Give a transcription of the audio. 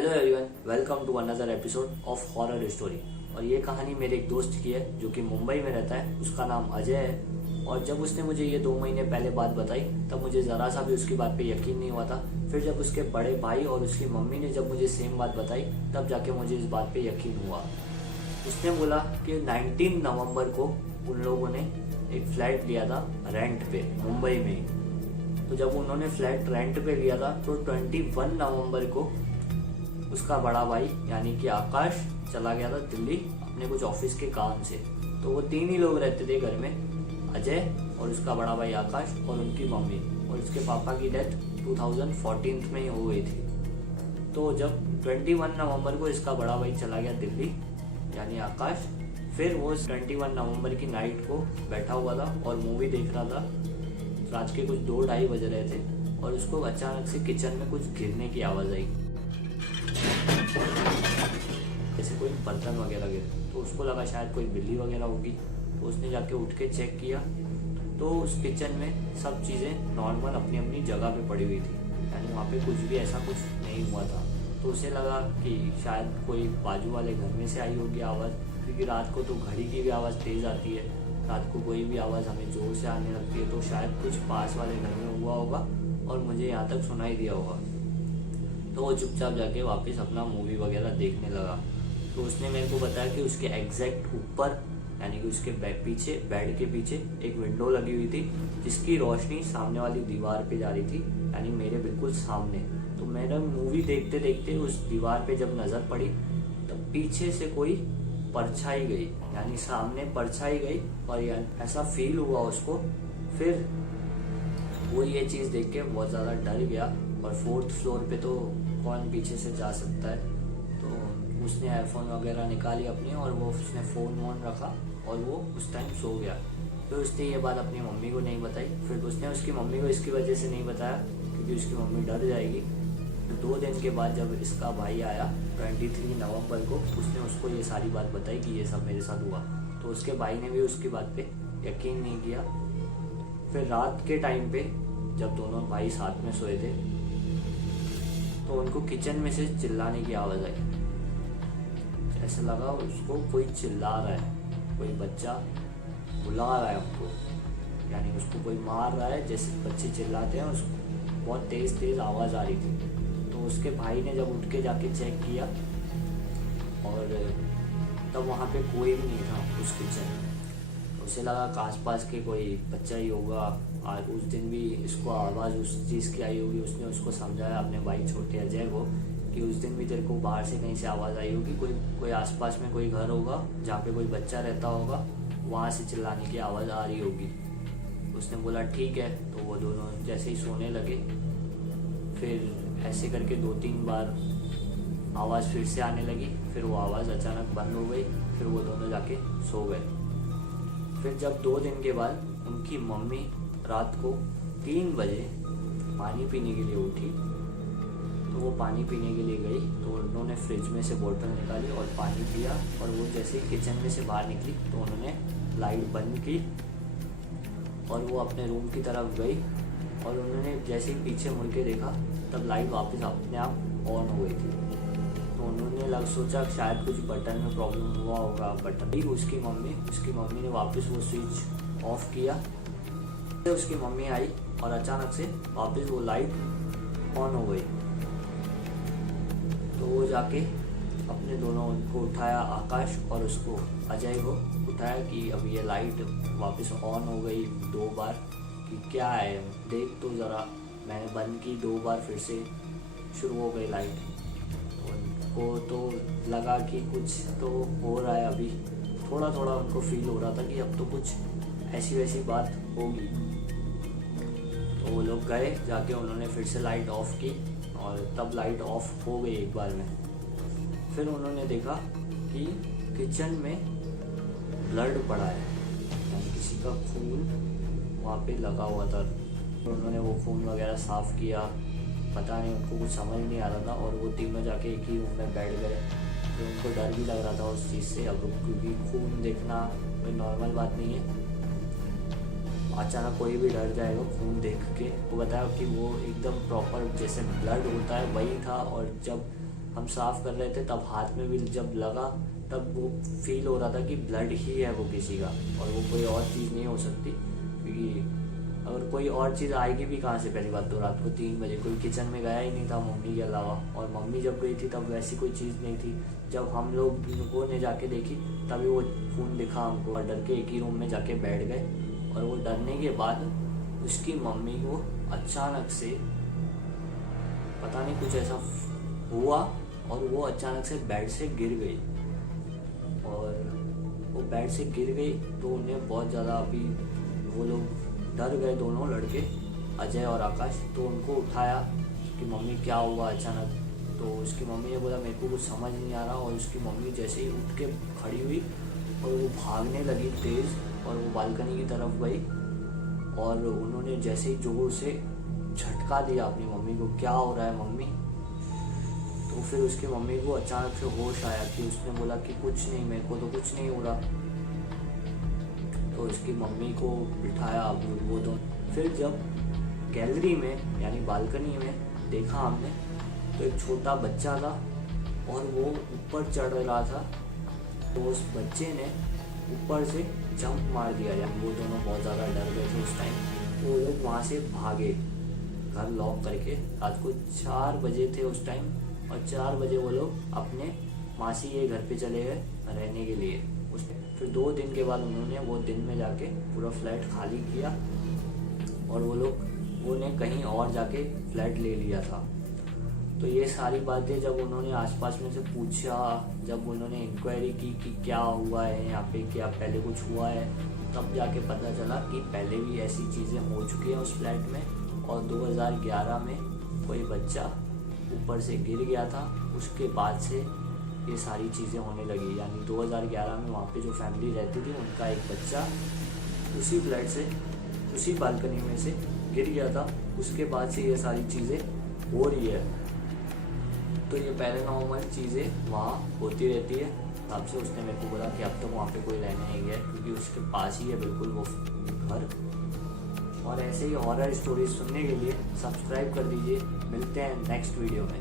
Hello everyone, welcome to another episode of horror story. और ये कहानी मेरे एक दोस्त की है जो कि मुंबई में रहता है। उसका नाम अजय है। और जब उसने मुझे ये 2 महीने पहले बात बताई तब मुझे ज़रा सा भी उसकी बात पे यकीन नहीं हुआ था। फिर जब उसके बड़े भाई और उसकी मम्मी ने जब मुझे सेम बात बताई तब जाके मुझे इस बात पे यकीन हुआ। उसने बोला कि 19 नवंबर को उन लोगों ने एक फ्लैट लिया था रेंट पे मुंबई में। तो जब उन्होंने फ्लैट रेंट पे लिया था तो 21 नवंबर को उसका बड़ा भाई यानी कि आकाश चला गया था दिल्ली अपने कुछ ऑफिस के काम से। तो वो 3 ही लोग रहते थे घर में, अजय और उसका बड़ा भाई आकाश और उनकी मम्मी। और उसके पापा की डेथ 2014 में ही हो गई थी। तो जब 21 नवंबर को इसका बड़ा भाई चला गया दिल्ली यानी आकाश, फिर वो 21 नवंबर की नाइट को बैठा हुआ था और मूवी देख रहा था। रात के कुछ 2-2:30 बज रहे थे और उसको अचानक से किचन में कुछ गिरने की आवाज़ आई, जैसे कोई बर्तन वगैरह गिरे। तो उसको लगा शायद कोई बिल्ली वगैरह होगी। तो उसने जाके उठ के चेक किया तो उस किचन में सब चीज़ें नॉर्मल अपनी अपनी जगह पे पड़ी हुई थी, यानी वहाँ पे कुछ भी ऐसा कुछ नहीं हुआ था। तो उसे लगा कि शायद कोई बाजू वाले घर में से आई होगी आवाज़, क्योंकि रात को तो घड़ी की भी आवाज़ तेज़ आती है। रात को कोई भी आवाज़ हमें ज़ोर से आने लगती है, तो शायद कुछ पास वाले घर में हुआ होगा और मुझे यहाँ तक सुनाई दिया होगा। तो वो चुपचाप जाके वापस अपना मूवी वगैरह देखने लगा। तो उसने मेरे को बताया कि उसके एग्जैक्ट ऊपर यानी कि उसके पीछे बेड के पीछे एक विंडो लगी हुई थी जिसकी रोशनी सामने वाली दीवार पे जा रही थी, यानी मेरे बिल्कुल सामने। तो मेरा मूवी देखते देखते उस दीवार पे जब नज़र पड़ी तब पीछे से कोई परछाई गई, यानी सामने परछाई गई और ऐसा फील हुआ उसको। फिर वो ये चीज़ देख के बहुत ज़्यादा डर गया। और 4th फ्लोर पे तो कौन पीछे से जा सकता है। तो उसने आईफोन वगैरह निकाली अपनी और वो उसने फ़ोन वोन रखा और वो उस टाइम सो गया। फिर उसने ये बात अपनी मम्मी को नहीं बताई। फिर उसने उसकी मम्मी को इसकी वजह से नहीं बताया क्योंकि उसकी मम्मी डर जाएगी। तो 2 दिन के बाद जब इसका भाई आया 23 नवंबर को, उसने उसको ये सारी बात बताई कि ये सब मेरे साथ हुआ। तो उसके भाई ने भी उसकी बात पे यकीन नहीं किया। फिर रात के टाइम पे जब दोनों भाई साथ में सोए थे तो उनको किचन में से चिल्लाने की आवाज़ आई। ऐसा लगा उसको कोई चिल्ला रहा है, कोई बच्चा बुला रहा है उनको, यानी उसको कोई मार रहा है। जैसे बच्चे चिल्लाते हैं उसको बहुत तेज़ तेज़ आवाज़ आ रही थी। तो उसके भाई ने जब उठ के जाके चेक किया और तब वहाँ पे कोई भी नहीं था उस किचन में। उसे लगा कि आसपास के कोई बच्चा ही होगा। आज उस दिन भी इसको आवाज़ उस चीज़ की आई होगी। उसने उसको समझाया अपने भाई छोटे अजय को कि उस दिन भी तेरे को बाहर से कहीं से आवाज़ आई होगी, कोई आसपास में कोई घर होगा जहाँ पे कोई बच्चा रहता होगा, वहाँ से चिल्लाने की आवाज़ आ रही होगी। उसने बोला ठीक है। तो वो दोनों जैसे ही सोने लगे फिर ऐसे करके 2-3 बार आवाज़ फिर से आने लगी। फिर वो आवाज़ अचानक बंद हो गई। फिर वो दोनों जाके सो गए। फिर जब 2 दिन के बाद उनकी मम्मी रात को 3 बजे पानी पीने के लिए उठी तो वो पानी पीने के लिए गई। तो उन्होंने फ्रिज में से बोतल निकाली और पानी पिया। और वो जैसे ही किचन में से बाहर निकली तो उन्होंने लाइट बंद की और वो अपने रूम की तरफ गई। और उन्होंने जैसे ही पीछे मुड़ के देखा तब लाइट वापस अपने आप ऑन हो गई थी। तो उन्होंने सोचा शायद कुछ बटन में प्रॉब्लम हुआ होगा। बटन ही उसकी मम्मी ने वापस वो स्विच ऑफ किया। फिर उसकी मम्मी आई और अचानक से वापस वो लाइट ऑन हो गई। तो वो जाके अपने दोनों उनको उठाया, आकाश और उसको अजय को उठाया कि अब ये लाइट वापस ऑन हो गई 2 बार कि क्या है देख तो ज़रा। मैंने बंद की 2 बार, फिर से शुरू हो गई लाइट। उनको तो लगा कि कुछ तो हो रहा है। अभी थोड़ा थोड़ा उनको फील हो रहा था कि अब तो कुछ ऐसी वैसी बात होगी। तो वो लोग गए, जाके उन्होंने फिर से लाइट ऑफ की और तब लाइट ऑफ हो गई एक बार में। फिर उन्होंने देखा कि किचन में ब्लड पड़ा है, यानी किसी का खून वहाँ पे लगा हुआ था। तो उन्होंने वो खून वगैरह साफ़ किया। पता नहीं उनको कुछ समझ नहीं आ रहा था और वो तीनों जाके एक ही रूम में बैठ गए। तो उनको डर भी लग रहा था उस चीज़ से। अब क्योंकि खून देखना कोई नॉर्मल बात नहीं है, अचानक कोई भी डर जाएगा खून देख के। वो बताया कि वो एकदम प्रॉपर जैसे ब्लड होता है वही था। और जब हम साफ कर रहे थे तब हाथ में भी जब लगा तब वो फील हो रहा था कि ब्लड ही है वो किसी का, और वो कोई और चीज़ नहीं हो सकती, क्योंकि अगर कोई और चीज़ आएगी भी कहाँ से। पहली बात तो रात को 3 बजे कोई किचन में गया ही नहीं था मम्मी के अलावा, और मम्मी जब गई थी तब वैसी कोई चीज़ नहीं थी। जब हम लोगों ने जाके देखी तभी वो खून दिखा हमको, और डर के एक ही रूम में जाके बैठ गए। और वो डरने के बाद उसकी मम्मी को अचानक से पता नहीं कुछ ऐसा हुआ और वो अचानक से बेड से गिर गई, और वो बेड से गिर गई तो उन्हें बहुत ज़्यादा, अभी वो लोग डर गए दोनों लड़के, अजय और आकाश। तो उनको उठाया कि मम्मी क्या हुआ अचानक। तो उसकी मम्मी ने बोला मेरे को कुछ समझ नहीं आ रहा, और उसकी मम्मी जैसे ही उठ के खड़ी हुई और वो भागने लगी तेज़, और वो बालकनी की तरफ गई, और उन्होंने जैसे ही जोर से झटका दिया अपनी मम्मी को, क्या हो रहा है मम्मी। तो फिर उसकी मम्मी को अचानक से होश आया कि उसने बोला कि कुछ नहीं, मेरे को तो कुछ नहीं हो रहा। तो उसकी मम्मी को बिठाया वो दोनों। फिर जब गैलरी में यानी बालकनी में देखा हमने तो एक छोटा बच्चा था और वो ऊपर चढ़ रहा था। तो उस बच्चे ने ऊपर से जंप मार दिया, यानी वो दोनों बहुत ज़्यादा डर गए थे उस टाइम। तो वो लोग वहाँ से भागे घर लॉक करके। रात को 4 बजे थे उस टाइम, और 4 बजे वो लोग अपने मासी के घर पे चले गए रहने के लिए। फिर 2 दिन के बाद उन्होंने वो दिन में जाके पूरा फ्लैट खाली किया, और वो ने कहीं और जाके फ्लैट ले लिया था। तो ये सारी बातें जब उन्होंने आसपास में से पूछा, जब उन्होंने इंक्वायरी की कि क्या हुआ है यहाँ पे, क्या पहले कुछ हुआ है, तब जाके पता चला कि पहले भी ऐसी चीज़ें हो चुकी हैं उस फ्लैट में। और 2011 में कोई बच्चा ऊपर से गिर गया था, उसके बाद से ये सारी चीज़ें होने लगी। यानी 2011 में वहाँ पे जो फैमिली रहती थी उनका एक बच्चा उसी फ्लैट से, उसी बालकनी में से गिर गया था, उसके बाद से ये सारी चीज़ें हो रही है। तो ये पहले नॉर्मल चीज़ें वहाँ होती रहती है। तब से उसने मेरे को बोला कि अब तो वहाँ पे कोई रहने नहीं गया, क्योंकि उसके पास ही है बिल्कुल वो घर। और ऐसे ही हॉरर स्टोरीज सुनने के लिए सब्सक्राइब कर दीजिए। मिलते हैं नेक्स्ट वीडियो में।